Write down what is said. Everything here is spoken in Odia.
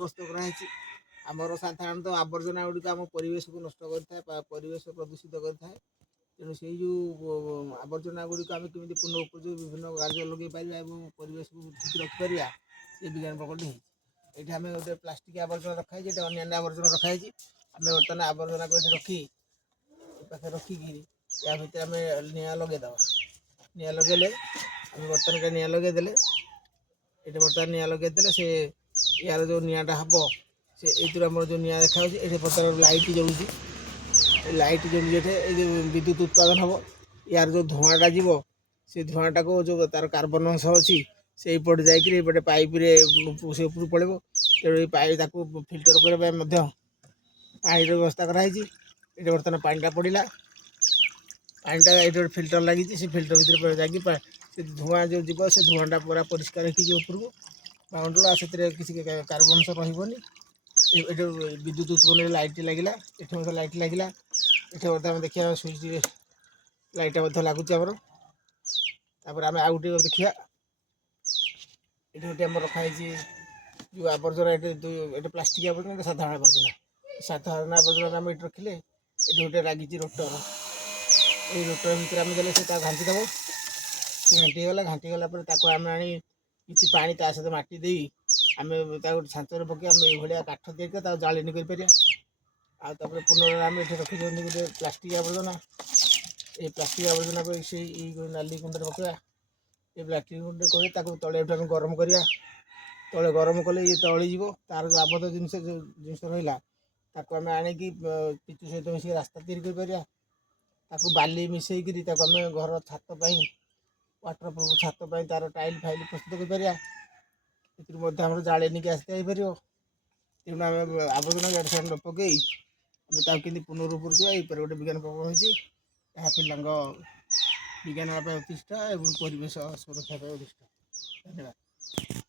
ପ୍ରସ୍ତୁତ କରାଯାଇଛି। ଆମର ସାଧାରଣତଃ ଆବର୍ଜନା ଗୁଡ଼ିକ ଆମ ପରିବେଶକୁ ନଷ୍ଟ କରିଥାଏ ବା ପରିବେଶ ପ୍ରଦୂଷିତ କରିଥାଏ। ତେଣୁ ସେଇ ଯେଉଁ ଆବର୍ଜନା ଗୁଡ଼ିକ ଆମେ କେମିତି ପୁନଃ ଉପଯୋଗୀ ବିଭିନ୍ନ କାର୍ଯ୍ୟ ଲଗାଇ ପାରିବା ଏବଂ ପରିବେଶକୁ ଠିକ୍ ରଖିପାରିବା, ସେ ବିଜ୍ଞାନ ପ୍ରକଳ୍ପଟି ହେଇଛି। ଏଇଠି ଆମେ ଗୋଟେ ପ୍ଲାଷ୍ଟିକ୍ ଆବର୍ଜନା ରଖାହେଇଛି, ଏଠି ଅନ୍ୟାନ୍ୟ ଆବର୍ଜନା ରଖାହେଇଛି। ଆମେ ବର୍ତ୍ତମାନ ଆବର୍ଜନାକୁ ଏଠି ରଖି ପାଖରେ ରଖିକିରି ୟା ଭିତରେ ଆମେ ନିଆଁ ଲଗାଇଦେବା। ନିଆଁ ଲଗାଇଲେ ଆମେ ବର୍ତ୍ତମାନ ନିଆଁ ଲଗାଇଦେଲେ ଏଠି ବର୍ତ୍ତମାନ ନିଆଁ ଲଗାଇଦେଲେ ସେ ୟାର ଯେଉଁ ନିଆଁଟା ହେବ ସେ ଏଇଥିରୁ ଆମର ଯେଉଁ ନିଆଁ ଦେଖାଯାଉଛି ଏଠି ବର୍ତ୍ତମାନ ଲାଇଟ୍ ଜଳୁଛି। ଲାଇଟ୍ ଜଳୁଛି ଏଠି ଏଇ ଯେଉଁ ବିଦ୍ୟୁତ୍ ଉତ୍ପାଦନ ହେବ। ୟାର ଯେଉଁ ଧୂଆଁଟା ଯିବ ସେ ଧୂଆଁଟାକୁ ଯେଉଁ ତାର କାର୍ବନ ଅଂଶ ଅଛି ସେଇପଟେ ଯାଇକରି ଏଇପଟେ ପାଇପ୍ରେ ସେ ଉପରକୁ ପଳେଇବ। ତେଣୁ ଏଇ ପାଇପ୍ ତାକୁ ଫିଲ୍ଟର କରିବା ପାଇଁ ମଧ୍ୟ ପାଣିର ବ୍ୟବସ୍ଥା କରାହେଇଛି। ଏଠି ବର୍ତ୍ତମାନ ପାଣିଟା ପଡ଼ିଲା, ପାଣିଟା ଏଇଠି ଗୋଟେ ଫିଲ୍ଟର ଲାଗିଛି, ସେ ଫିଲ୍ଟର ଭିତରେ ଯାଇକି ସେ ଧୂଆଁ ଯେଉଁ ଯିବ ସେ ଧୂଆଁଟା ପୁରା ପରିଷ୍କାର ହେଇକି ଯିବ ଉପରକୁ ବାଉଣ୍ଡ୍ରି, ଆଉ ସେଥିରେ କିଛି କାର୍ବନ ଅଂଶ ରହିବନି। ଏଠି ବିଦ୍ୟୁତ୍ ଉତ୍ପନ୍ନରେ ଲାଇଟ୍ ଲାଗିଲା, ଏଠି ମଧ୍ୟ ଲାଇଟ୍ ଲାଗିଲା। ଏଠି ମଧ୍ୟ ଆମେ ଦେଖିବା ସୁଇଚ୍ ଲାଇଟ୍ଟା ମଧ୍ୟ ଲାଗୁଛି ଆମର। ତାପରେ ଆମେ ଆଉ ଗୋଟେ ଦେଖିବା, ଏଠି ଗୋଟେ ଆମର ରଖାହେଇଛି ଯେଉଁ ଆବର୍ଜନା, ଏଠି ପ୍ଲାଷ୍ଟିକ୍ ଆବର୍ଜନା, ଏଠି ସାଧାରଣ ଆବର୍ଜନା। ସାଧାରଣ ଆବର୍ଜନା ଆମେ ଏଠି ରଖିଲେ ଏଠି ଗୋଟେ ଲାଗିଛି ରୋଟର। ଏଇ ରୋଟର ଭିତରେ ଆମେ ଦେଲେ ସେ ତାକୁ ଘାଣ୍ଟି ଦେବ। ସେ ଘାଣ୍ଟି ଗଲା ପରେ ତାକୁ ଆମେ ଆଣି କିଛି ପାଣି ତା ସହିତ ମାଟି ଦେଇ ଆମେ ତାକୁ ଛାଞ୍ଚରେ ପକାଇ ଆମେ ଏଇଭଳିଆ କାଠ ଦେଇକି ତାକୁ ଜାଳେଣି କରିପାରିବା। ଆଉ ତାପରେ ପୁନର୍ବାର ଆମେ ଏଠି ରଖିଛନ୍ତି ଗୋଟେ ପ୍ଲାଷ୍ଟିକ୍ ଆବର୍ଜନା। ଏଇ ପ୍ଲାଷ୍ଟିକ୍ ଆବର୍ଜନାକୁ ସେଇ ଏଇ ନାଲି କୁଣ୍ଡରେ ପକାଇବା। ଏଇ ପ୍ଲାଷ୍ଟିକ୍ କୁଣ୍ଡରେ କରି ତାକୁ ତଳେ ଏଠୁ ଆମେ ଗରମ କରିବା। ତଳେ ଗରମ କଲେ ଇଏ ତଳିଯିବ, ତାର ଯେଉଁ ଆବଦ୍ଧ ଜିନିଷ ରହିଲା ତାକୁ ଆମେ ଆଣିକି ପିଚୁ ସହିତ ମିଶିକି ରାସ୍ତା ତିଆରି କରିପାରିବା। ତାକୁ ବାଲି ମିଶାଇକିରି ତାକୁ ଆମେ ଘର ଛାତ ପାଇଁ, ୱାଟର ପ୍ରୁଫ୍ ଛାତ ପାଇଁ ତାର ଟାଇଲ୍ ଫାଇଲ୍ ପ୍ରସ୍ତୁତ କରିପାରିବା। ଏଥିରୁ ମଧ୍ୟ ଆମର ଜାଳେଣି ଗ୍ୟାସ୍ ହେଇପାରିବ। ତେଣୁ ଆମେ ଆବର୍ଜନା ଇଆଡ଼େ ସିଆଡ଼େ ନ ପକାଇ ଆମେ ତାକୁ କେମିତି ପୁନରୁପଯୋଗ ଏଇ ଉପରେ ଗୋଟେ ବିଜ୍ଞାନ ପ୍ରକଳ୍ପ ହୋଇଛି। ଏହା ପିଲାଙ୍କ ବିଜ୍ଞାନ ପାଇଁ ଉଦ୍ଦିଷ୍ଟ ଏବଂ ପରିବେଶ ସୁରକ୍ଷା ପାଇଁ ଉଦ୍ଦିଷ୍ଟ। ଧନ୍ୟବାଦ।